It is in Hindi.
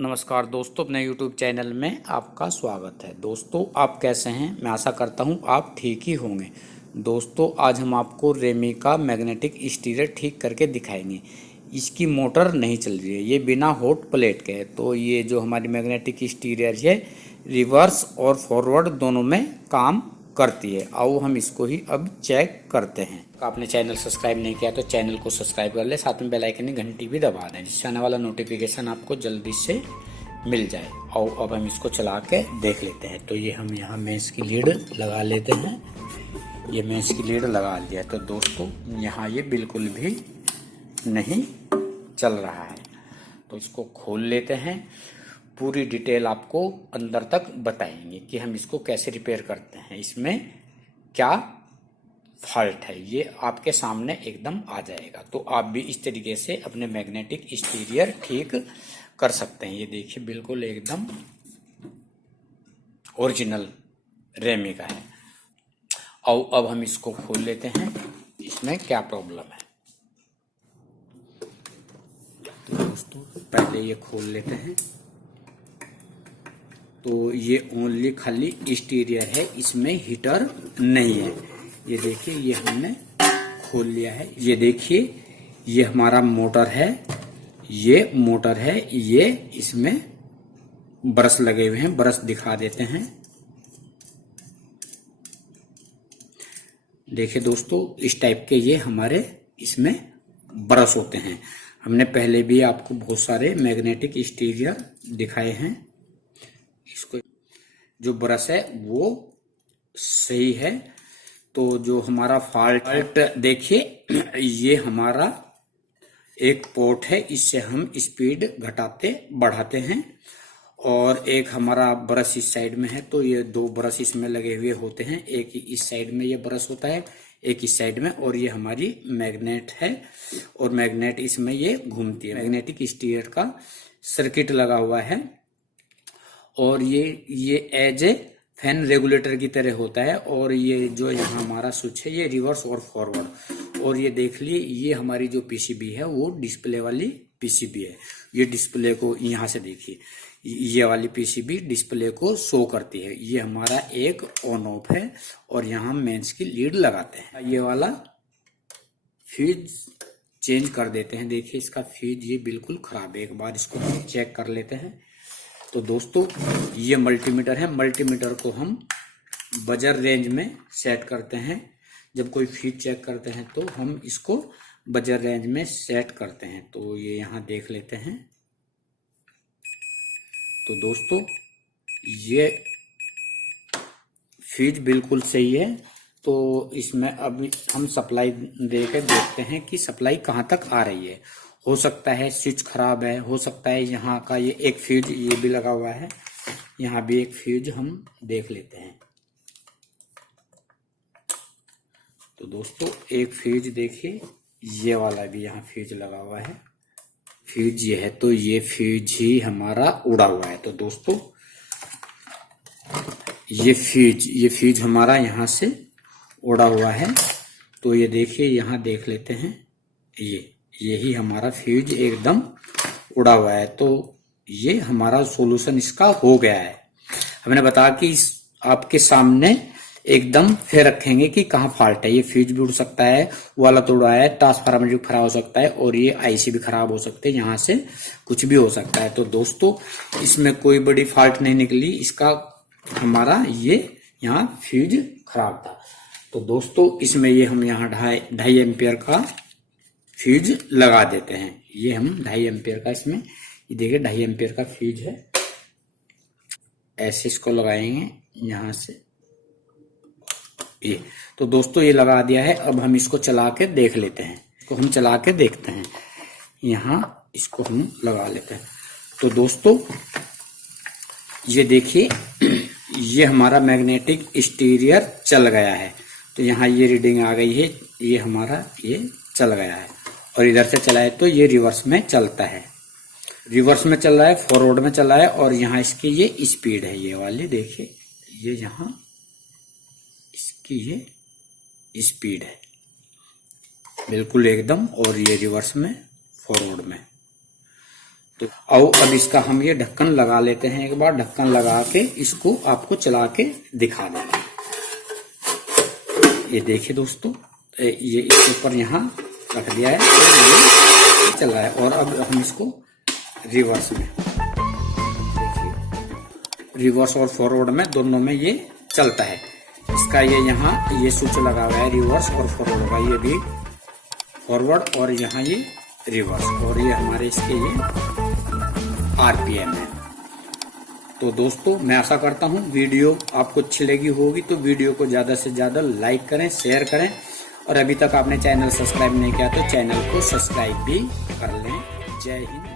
नमस्कार दोस्तों, अपने YouTube चैनल में आपका स्वागत है। दोस्तों, आप कैसे हैं? मैं आशा करता हूं आप ठीक ही होंगे। दोस्तों, आज हम आपको रेमी का मैग्नेटिक स्टीरियर ठीक करके दिखाएंगे। इसकी मोटर नहीं चल रही है, ये बिना हॉट प्लेट के है। तो ये जो हमारी मैग्नेटिक स्टीरियर है, रिवर्स और फॉरवर्ड दोनों में काम करती है। आओ हम इसको ही अब चेक करते हैं। आपने चैनल सब्सक्राइब नहीं किया तो चैनल को सब्सक्राइब कर ले, साथ में बेल आइकन की घंटी भी दबा दें, जिससे आने वाला नोटिफिकेशन आपको जल्दी से मिल जाए। और अब हम इसको चला के देख लेते हैं। तो ये हम यहाँ मेंस की लीड लगा लेते हैं। ये मेंस की लीड लगा लिया। तो दोस्तों, यहाँ ये बिल्कुल भी नहीं चल रहा है। तो इसको खोल लेते हैं। पूरी डिटेल आपको अंदर तक बताएंगे कि हम इसको कैसे रिपेयर करते हैं, इसमें क्या फॉल्ट है, ये आपके सामने एकदम आ जाएगा। तो आप भी इस तरीके से अपने मैग्नेटिक स्टीरियर ठीक कर सकते हैं। ये देखिए, बिल्कुल एकदम ओरिजिनल रेमी का है। और अब हम इसको खोल लेते हैं, इसमें क्या प्रॉब्लम है। तो दोस्तों, पहले ये खोल लेते हैं। तो ये ओनली खाली स्टीरियर है, इसमें हीटर नहीं है। ये देखिए, ये हमने खोल लिया है। ये देखिए, ये हमारा मोटर है। ये मोटर है, ये इसमें ब्रश लगे हुए हैं। ब्रश दिखा देते हैं। देखिए दोस्तों, इस टाइप के ये हमारे इसमें ब्रश होते हैं। हमने पहले भी आपको बहुत सारे मैग्नेटिक स्टीरियर दिखाए हैं। इसको जो ब्रश है वो सही है। तो जो हमारा फॉल्ट देखिए, ये हमारा एक पोर्ट है, इससे हम स्पीड घटाते बढ़ाते हैं। और एक हमारा ब्रश इस साइड में है। तो ये दो ब्रश इसमें लगे हुए होते हैं। एक इस साइड में ये ब्रश होता है, एक इस साइड में। और ये हमारी मैग्नेट है, और मैग्नेट इसमें ये घूमती है। मैग्नेटिक स्टीरियर का सर्किट लगा हुआ है। और ये एज ए फैन रेगुलेटर की तरह होता है। और ये जो यहाँ हमारा स्विच है, ये रिवर्स और फॉरवर्ड। और ये देख लिए, ये हमारी जो पीसीबी है वो डिस्प्ले वाली पीसीबी है। ये डिस्प्ले को यहाँ से देखिए, ये वाली पीसीबी डिस्प्ले को शो करती है। ये हमारा एक ऑन ऑफ है। और यहाँ हम मेंस की लीड लगाते हैं। ये वाला फ्यूज चेंज कर देते हैं। देखिए, इसका फ्यूज ये बिल्कुल खराब है। एक बार इसको चेक कर लेते हैं। तो दोस्तों, ये मल्टीमीटर है। मल्टीमीटर को हम बजर रेंज में सेट करते हैं। जब कोई फ्यूज चेक करते हैं तो हम इसको बजर रेंज में सेट करते हैं। तो ये यहाँ देख लेते हैं। तो दोस्तों, ये फ्यूज बिल्कुल सही है। तो इसमें अभी हम सप्लाई देकर देखते हैं कि सप्लाई कहाँ तक आ रही है। हो सकता है स्विच खराब है, हो सकता है यहाँ का ये एक फ्यूज ये भी लगा हुआ है, यहाँ भी एक फ्यूज हम देख लेते हैं। तो दोस्तों, एक फ्यूज देखिए, ये वाला भी यहाँ फ्यूज लगा हुआ है। फ्यूज ये है, तो ये फ्यूज ही हमारा उड़ा हुआ है। तो दोस्तों, ये फ्यूज हमारा यहाँ से उड़ा हुआ है। तो ये देखिए, यहाँ देख लेते हैं, यही हमारा फ्यूज एकदम उड़ा हुआ है। तो ये हमारा सॉल्यूशन इसका हो गया है। हमने बताया कि आपके सामने एकदम फिर रखेंगे कि कहाँ फॉल्ट है। ये फ्यूज भी उड़ सकता है, वो वाला तो उड़ा है, ट्रांसफार्मर भी खराब हो सकता है, और ये आईसी भी खराब हो सकते हैं, यहाँ से कुछ भी हो सकता है। तो दोस्तों, इसमें कोई बड़ी फॉल्ट नहीं निकली। इसका हमारा ये यहाँ फ्यूज खराब था। तो दोस्तों, इसमें ये हम यहाँ 2.5 एम्पियर का फ्यूज लगा देते हैं। ये हम 2.5 एम्पियर का, इसमें ये देखिए 2.5 एम्पियर का फ्यूज है। ऐसे इसको लगाएंगे यहाँ से ये। तो दोस्तों, ये लगा दिया है। अब हम इसको चला के देख लेते हैं। इसको हम चला के देखते हैं। यहाँ इसको हम लगा लेते हैं। तो दोस्तों, ये देखिए, ये हमारा मैग्नेटिक स्टीरियर चल गया है। तो यहाँ ये रीडिंग आ गई है, ये हमारा ये चल गया है। और इधर से चलाए तो ये रिवर्स में चलता है। रिवर्स में चल रहा है, फॉरवर्ड में चल रहा है। और यहाँ इसकी ये स्पीड है, ये वाली देखिए, ये यहाँ इसकी ये स्पीड है बिल्कुल एकदम। और ये रिवर्स में, फॉरवर्ड में। तो आओ अब इसका हम ये ढक्कन लगा लेते हैं। एक बार ढक्कन लगा के इसको आपको चला के दिखा देंगे। ये देखिए दोस्तों, ये इसके ऊपर यहाँ रख दिया है, तो ये चल रहा है। और अब हम इसको रिवर्स में देखिए, रिवर्स और फॉरवर्ड में दोनों में ये चलता है। इसका ये यहाँ ये स्विच लगा हुआ है रिवर्स और फॉरवर्ड का, ये भी फॉरवर्ड और यहाँ ये रिवर्स, और ये हमारे इसके ये आरपीएम है। तो दोस्तों मैं आशा करता हूँ वीडियो आपको अच्छी लगी होगी, तो वीडियो को ज्यादा से ज्यादा लाइक करें, शेयर करें, और अभी तक आपने चैनल सब्सक्राइब नहीं किया तो चैनल को सब्सक्राइब भी कर लें। जय हिंद।